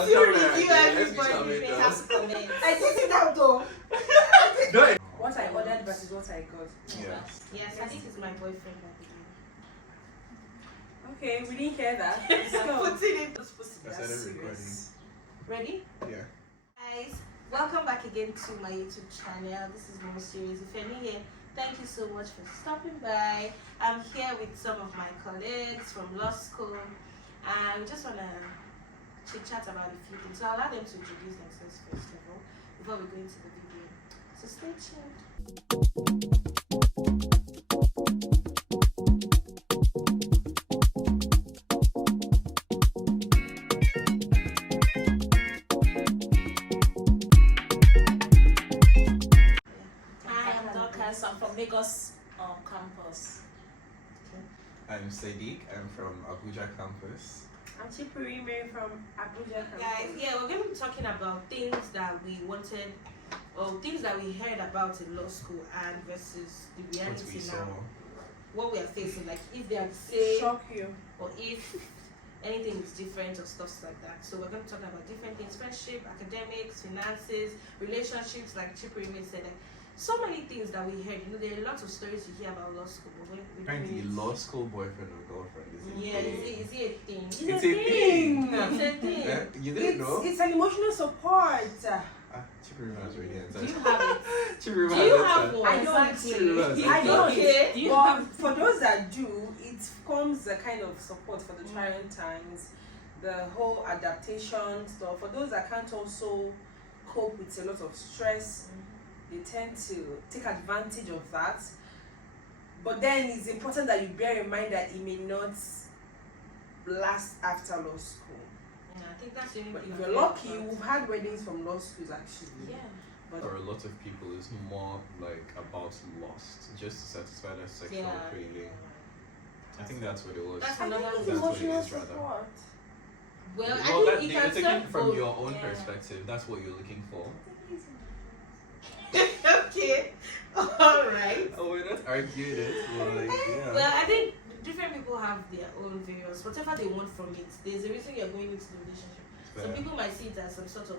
Once you review everybody has to comment. I take it out though. No. What I ordered versus what I got. Yes, I think it's my boyfriend. Okay, we didn't hear that. Let's go. Putting it. I started recording. Ready? Yeah. Guys, welcome back again to my YouTube channel. This is More Series. If you're new here, thank you so much for stopping by. I'm here with some of my colleagues from law school, and we just want to chit-chat about a few things. So I'll allow them to introduce themselves first of all before we go into the video. So stay tuned. I'm from Lagos campus. I'm Sadiq. I'm from Abuja campus. I'm Chipurime from Abuja campus. Guys, yeah, we're going to be talking about things that we wanted, or things that we heard about in law school and versus the reality now. What we are facing, like if they are the same, Shock you. or if anything is different or stuff like that. So we're going to talk about different things: friendship, academics, finances, relationships. Like Chipurime said, like, so many things that we heard. You know, there are lots of stories you hear about law school. But Apparently, law school boyfriend or girlfriend is a thing. Is it a thing? It's a thing. It's a thing. Yeah, you didn't know? It's an emotional support. Chipurima has already answered. Do you have it? Chipurima Do you has have answered. one? I don't. Exactly. I don't. Okay. Do you But have for those that do, it forms a kind of support for the trying times, the whole adaptation stuff. For those that can't also cope with a lot of stress, they tend to take advantage of that. But then it's important that you bear in mind that it may not last after law school. Yeah, I think that's the only But thing if I've you're heard lucky, about. we've had weddings from law schools actually. Yeah. But For a lot of people, it's more like about lust, just to satisfy their sexual craving. I think that's what it was. That's I another think thing. it's That's what it emotional is, rather. support. Well, Well, I that, think you you're can taking serve from both. your own Yeah. perspective. That's what you're looking for. Okay. All right. Oh, we're not arguing it. But like, yeah. Well, I think different people have their own various, whatever they want from it. There's a reason you're going into the relationship. Some people might see it as some sort of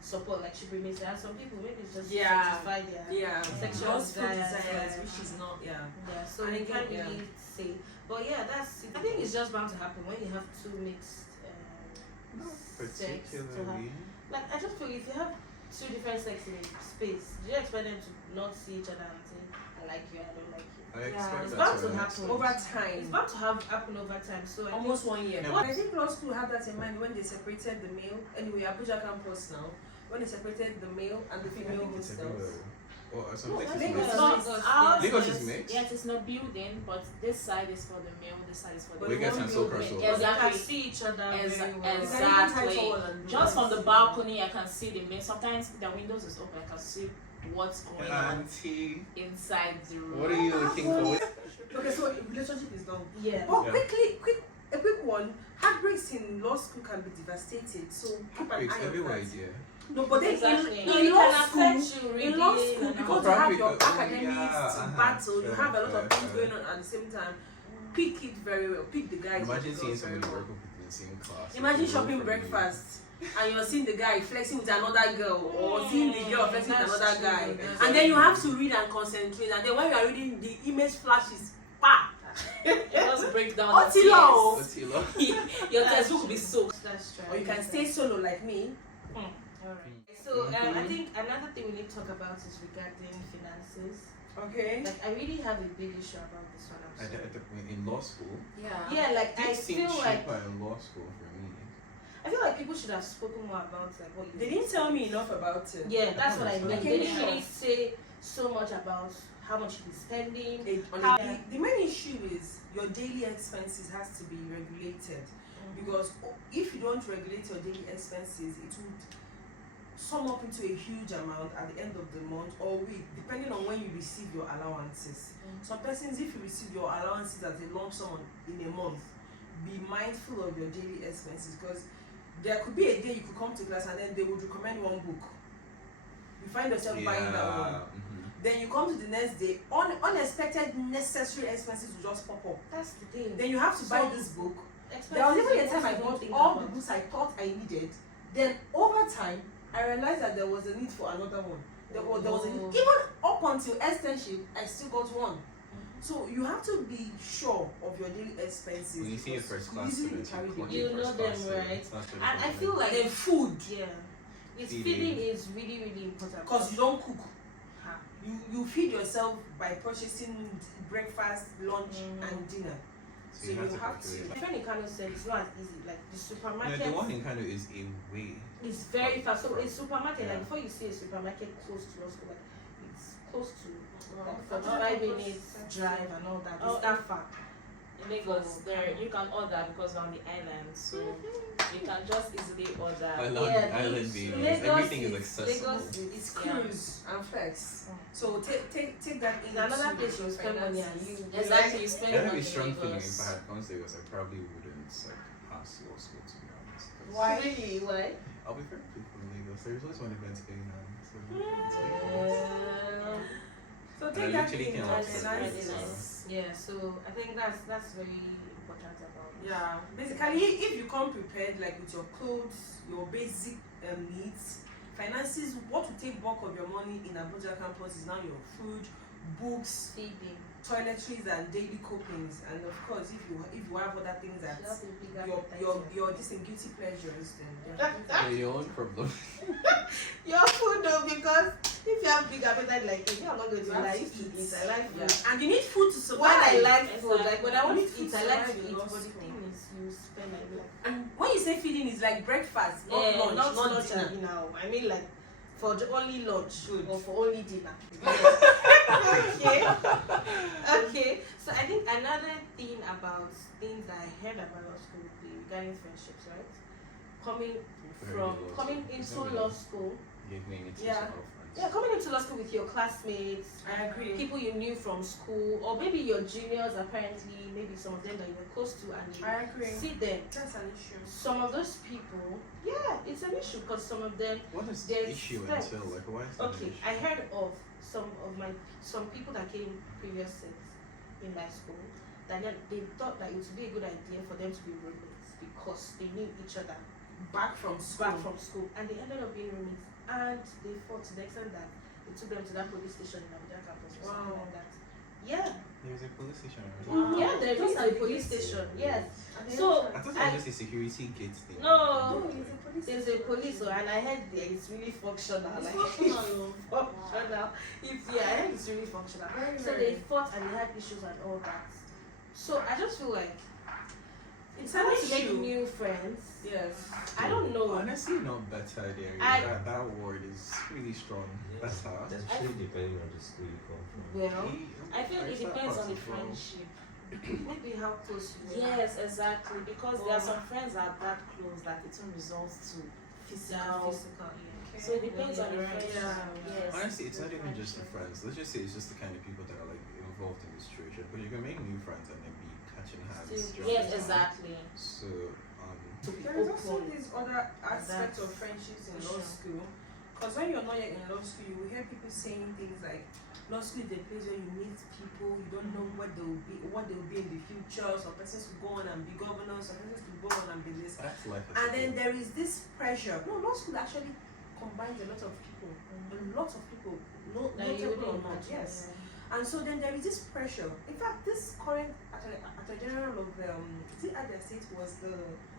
support, like she brings it, and some people maybe it's just satisfy their sexual desires, which is not, Yeah, so And you again, can't really say. But yeah, that's it. I think it's just bound to happen when you have two mixed sex. To have, Particularly. like, I just feel if you have two different sex in a space, do you expect them to not see each other and say, I like you, I don't like you? I expect it's that bound to to an happen. extent. over It's time. bound to happen over time. So I think Almost 1 year. Yeah, But I think law school had that in mind when they separated the male. Anyway, Abuja campus now. When they separated the male and the female It's hostels. everywhere. Well, some No, places I think mixed. it's not Lagos, ours Lagos is- is mixed? Yes, it's not building, but this side is for the male, this side is for the But Lagos one and so building- crossover. but they can Exactly. see each other very well. You can even Exactly. tie forward and do Just that. from the balcony, I can see the male. Sometimes the windows is open, I can see what's going on Auntie, inside the room. what are you looking for? Okay, so relationship is done. Yeah. Oh, Yeah. a quick one. Heartbreaks in law school can be devastating. So keep an It's eye on everywhere, that. dear. No, but then Exactly. No, in it law can school, affect you in law reading school, and because all. you have your Practical, academics yeah, to uh-huh. battle, you Fair, have a lot of fair, things fair. going on at the same time. Pick it very well. Pick the guys. Imagine with the seeing girls very somebody well. work with in the same class. Imagine It's shopping very friendly. breakfast and you're seeing the guy flexing with another girl or seeing the girl flexing with That's another true. guy. Exactly. And then you have to read and concentrate. And then when you are reading, the image flashes. Pa! It does break down Oh, the Tilo. Attila. Your textbook will be soaked. That's true. Or you can stay solo like me. Alright. So I think another thing we need to talk about is regarding finances. Okay. Like I really have a big issue about this one. I'm sorry. In law school, Yeah, like I it seemed feel like cheaper in law school for me. I feel like people should have spoken more about like what you They didn't tell me enough about it. Yeah, that's what I mean. Okay, They didn't sure. really say so much about how much you're spending. The main issue is your daily expenses has to be regulated. Because if you don't regulate your daily expenses, it would sum up into a huge amount at the end of the month or week, depending on when you receive your allowances. Some persons, if you receive your allowances as a lump sum in a month, be mindful of your daily expenses, because there could be a day you could come to class and then they would recommend one book. You find yourself buying that one. Then you come to the next day, unexpected necessary expenses will just pop up. That's the thing. Then you have to buy So, this book. expenses There was even a is time I what you bought don't think all about. the books I thought I needed, Then over time, I realized that there was a need for another one. There was a need, Oh. even up until externship, I still got one. So you have to be sure of your daily expenses. When you see a because first you class easily student, carry them. You know them, right? And I feel like And then food, yeah, it's Feeding. feeding is really really important because you don't cook. Ha. You feed yourself by purchasing breakfast, lunch, and dinner. So you have to My calculate. friend in Kano said it's not as easy. Like the Yeah, supermarket the one in Kano is a way. is very fast. So a supermarket, Yeah. like before you see a supermarket close to Law School, like it's close to like Oh, 45 minutes drive and all that. It's that far. In Lagos, there you can order because we're on the island, so you can just easily order. I love Yeah, the island Lagos babies. Everything is is- accessible. Lagos is It's yeah. cruise and flex. Mm. So take that It's into another place you spend money and finances. you Exactly, you spend I have money a in strong feeling if Lagos. I had gone to Lagos, I probably wouldn't like pass law school, to be honest. 'Cause Why? Really? Why? I'll be very people in Lagos. There's always one event going on. So So And take I that literally into can't afford finances. it, Yeah, so I think that's very important about it. Yeah, basically, if you come prepared, like with your clothes, your basic needs, finances, what will take bulk of your money in Abuja campus is now your food, books, Feeding. toiletries, and daily copings. And of course, if you have other things that You have a bigger your appetite. this guilty pleasures, then yeah, your own problem. Your food though, because if you have big appetite like me, I'm not going to You have like to to eat. eat. I like food. yeah. And you need food to survive. When I like food, Exactly. like when I want You to need eat, food I to like to survive eat. in law But the school. thing is, you spend like And when you say feeding, it's like breakfast, not yeah, lunch, not not lunch dinner. and dinner. I mean like for the only lunch Good. or for only dinner. Okay. Okay. So I think another thing about things that I heard about law school would be regarding friendships, right? Coming into law school. Give me an Yeah. Yeah, coming into law school with your classmates, I agree. people you knew from school, or maybe your juniors apparently, maybe some of them that you were close to, and you I agree. see them. That's an issue. Some of those people, yeah, it's an issue because some of them. What is There's the issue stress. until like why is that Okay, an issue? I heard of some people that came previous sets in my school that they thought that it would be a good idea for them to be roommates because they knew each other Back from school. and they ended up being roommates and they fought to the extent that they took them to that police station in Abuja campus or something Wow. like that. Yeah. There's a police station. Wow. Yeah, there Just is at a the police gate. station. Yes. And they So, have I thought I- it was just a security gate thing. No, it's a police there's a police, and I heard that it's really functional. It's Like functional. functional. I heard it's really functional. Very, So very. they fought and they had issues and all that. So I just feel like It's it's hard an to make issue. new friends. Yes. I don't know. Honestly, not better there. I- That word is really strong. Better. Especially depending on the school you come from. Well, I feel it depends on the friendship. maybe how close you are. Yes, exactly. Because there are some friends that are that close that it will result to physical. Yeah. So it depends on the Yeah. friendship. Yeah. Yes. Honestly, it's not even just the friends. Let's just say it's just the kind of people that are like involved in the situation. But you can make new friends and then be catching hands. Still- during Yes, the time. exactly. So, To be There is also open. this other aspect That's of friendships in law sure. school. Because when you're not yet in law school, you will hear people saying things like, law school is the place where you meet people, you don't know what they will be in the future. Some persons will go on and be governors, some persons will go on and be this. that's life. as And a then whole. there is this pressure. No, law school actually combines a lot of people. A lot of people. No, Like you notable or wouldn't not, imagine. yes. And so then there is this pressure. In fact, this current Attorney General of is it Adia State was the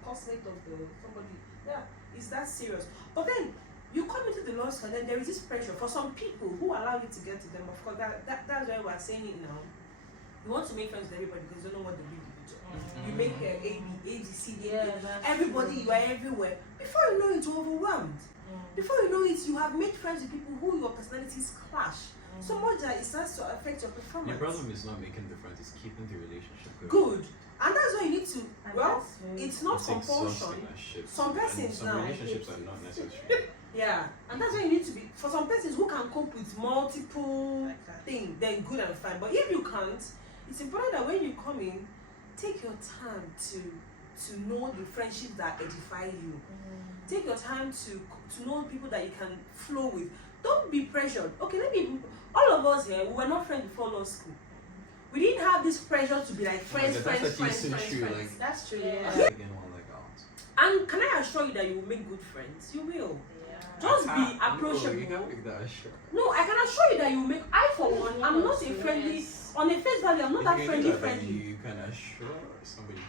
classmate of somebody. Yeah, it's that serious. But then you come into the law school, and then there is this pressure for some people who allow you to get to them. Of course, that's why we're saying it now. You want to make friends with everybody because you don't know what they do in the future. You make A, B, A, B, C, D, Yeah, E. that's Everybody, true. you are everywhere. Before you know it, you're overwhelmed. Before you know it, you have made friends with people who your personalities clash. So much that it starts to affect your performance. Your problem is not making the friends; it's keeping the relationship going. Good. And that's why you need to, And well, that's very- it's not It's compulsion. exhausting as shit. Some And persons some now, relationships are not necessary. Yeah. And that's why you need to be, for some persons who can cope with multiple Like that. things, then good and fine. But if you can't, it's important that when you come in, take your time to know the friendships that edify you. Take your time to know people that you can flow with. Don't be pressured. Okay, all of us here, we were not friends before law school. We didn't have this pressure to be like friends. That's actually so true. Like, That's true. Yeah. Yeah. again, one leg out. And can I assure you that you will make good friends? You will. Yeah. Just be No, you approachable. can't make that sure. No, I can assure you that you will make. I for one, I'm not a friendly. Yes. On a face value, I'm not that If you friendly. do that, then Friendly. you can assure somebody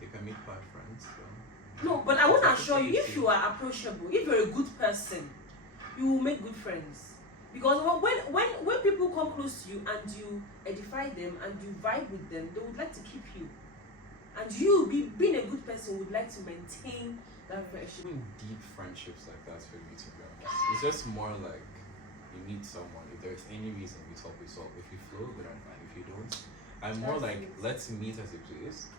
they can make bad friends. So. No, but I want to assure you, if you are approachable, if you're a good person, you will make good friends. Because when people come close to you and you edify them and you vibe with them, they would like to keep you. And you, being a good person, would like to maintain that friendship. Even deep friendships like that for me, to be honest. It's just more like you meet someone. If there's any reason we talk, we solve. If you flow, good and fine. If you don't, I'm more like, let's meet as a place,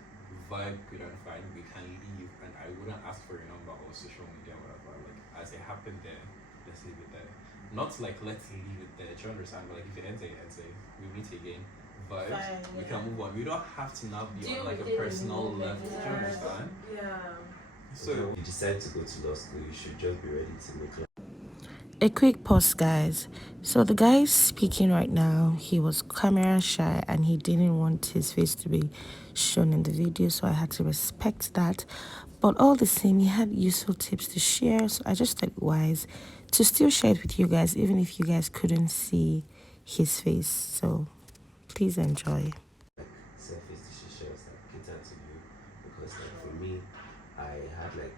vibe, good and fine. We can leave, and I wouldn't ask for your number or social media or whatever. Like, as it happened there, let's leave it there. Not like let's leave it there. Do you understand? But like, if it ends, it ends. We meet again. Vibes. Fine, We yeah. can move on. We don't have to now be Deal on like with a it, personal remove it. level. Do you understand? Yeah. So if you decide to go to law school, you should just be ready to make law. A quick pause, guys. So the guy speaking right now, he was camera shy and he didn't want his face to be shown in the video, so I had to respect that. But all the same, he had useful tips to share, so I just thought it wise to still share it with you guys, even if you guys couldn't see his face. So please enjoy. Like selfish decisions that cater to you, because like for me, I had like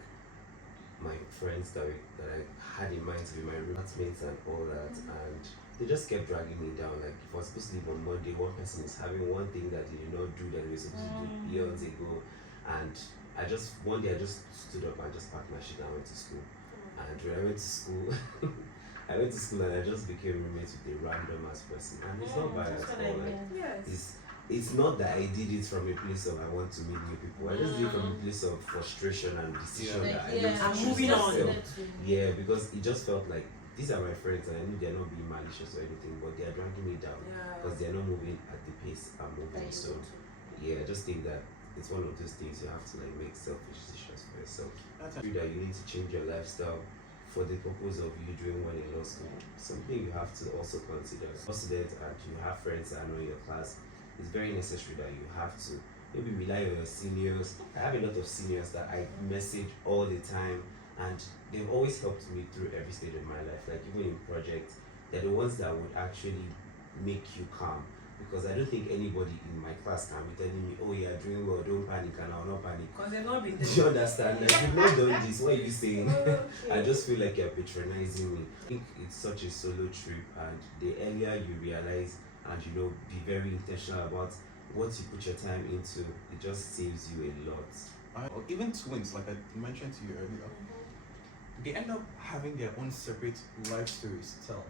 my friends that I had in mind to be my roommates and all that, and they just kept dragging me down. Like if I was supposed to leave on Monday, one person is having one thing that they did not do that they were supposed to do years ago, and one day I just stood up and just packed my shit and went to school. And when I went to school, and I just became roommates with a random ass person, and it's not bad at all. Like Yes. it's not that I did it from a place of I want to meet new people. I just did it from a place of frustration and decision Yeah. that I Yeah, need to I'm choose moving on. myself. Yeah, because it just felt like these are my friends and I know they're not being malicious or anything, but they are dragging me down Yeah. because they're not moving at the pace I'm moving. So yeah, I just think that it's one of those things you have to like make selfish decisions for yourself. That you need to change your lifestyle for the purpose of you doing well in law school. Something you have to also consider. As a student and you have friends that are not in your class, it's very necessary that you have to maybe rely on your seniors. I have a lot of seniors that I message all the time, and they've always helped me through every stage of my life. Like even in projects, they're the ones that would actually make you calm. Because I don't think anybody in my class can be telling me, oh yeah, doing well, don't panic, and I'll not panic. Because they've not been Do you understand? Like you've not done this, what are you saying? I just feel like you're patronizing me. I think it's such a solo trip, and the earlier you realize and be very intentional about what you put your time into, it just saves you a lot. or even twins, like I mentioned to you earlier, they end up having their own separate life stories to tell.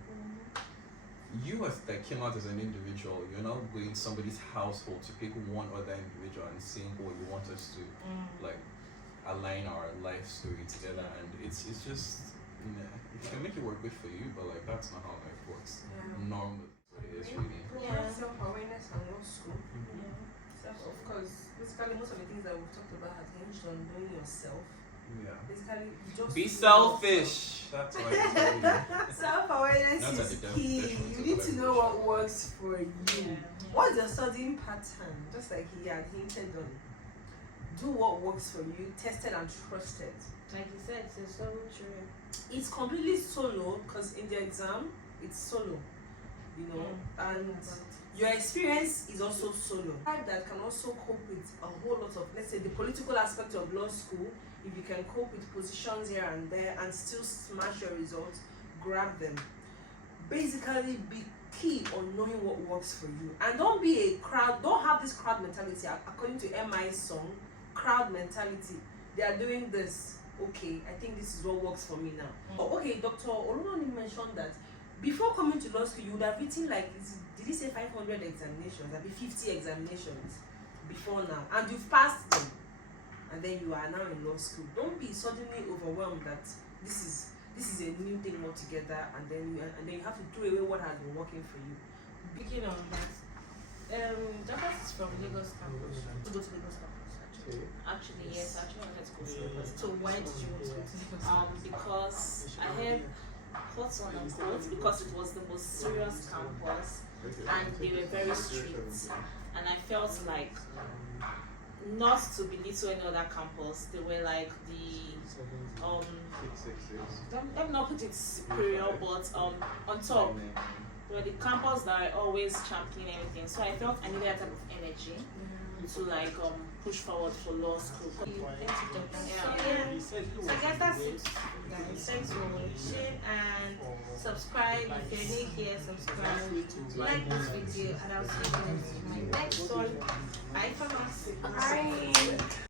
You as that came out as an individual, you're now going to somebody's household to pick one other individual and saying, oh, you want us to like align our life story together, and it's just it can make it work good for you, but like that's not how life works normally. It is really. Yeah. Self-awareness and law school. Of course, basically most of the things that we've talked about have hinged on knowing yourself. Yeah. Basically, just Be know selfish. That's why I told you. yourself. Self-awareness That's is at the key. definition You of need to know what self-awareness. works for you. What's your studying pattern? Just like he had hinted on. Do what works for you, tested and trusted. Like you said, it's a solo trip. It's completely solo because in the exam, it's solo. And your experience is also solo. That can also cope with a whole lot of, let's say, the political aspect of law school. If you can cope with positions here and there and still smash your results, grab them. Basically, be key on knowing what works for you. And don't be a crowd, don't have this crowd mentality. According to MI's song, crowd mentality. They are doing this. Okay, I think this is what works for me now. Okay, Dr. Olunoni mentioned that before coming to law school, you would have written like, did he say 500 examinations? That'd be 50 examinations before now. And you've passed them. And then you are now in law school. Don't be suddenly overwhelmed that this is a new thing altogether, and then you have to throw away what has been working for you. Speaking on that, Jafas is from Lagos campus. To go to Lagos campus, Actually, yes, I wanted to go to Lagos. So why did you want to go to Lagos? Because I have quotes on unquote, because it was the most serious campus and they were very strict, and I felt like, not to belittle any other campus, they were like the let me not put it superior, but on top. We're the campus that are always championing everything. So I felt I needed that type of energy to like push forward for law school. So I guess that's it, guys. Thanks for watching and subscribe if you're new here. Subscribe, like this video, and I'll see you guys in my next one. Bye for now. Bye.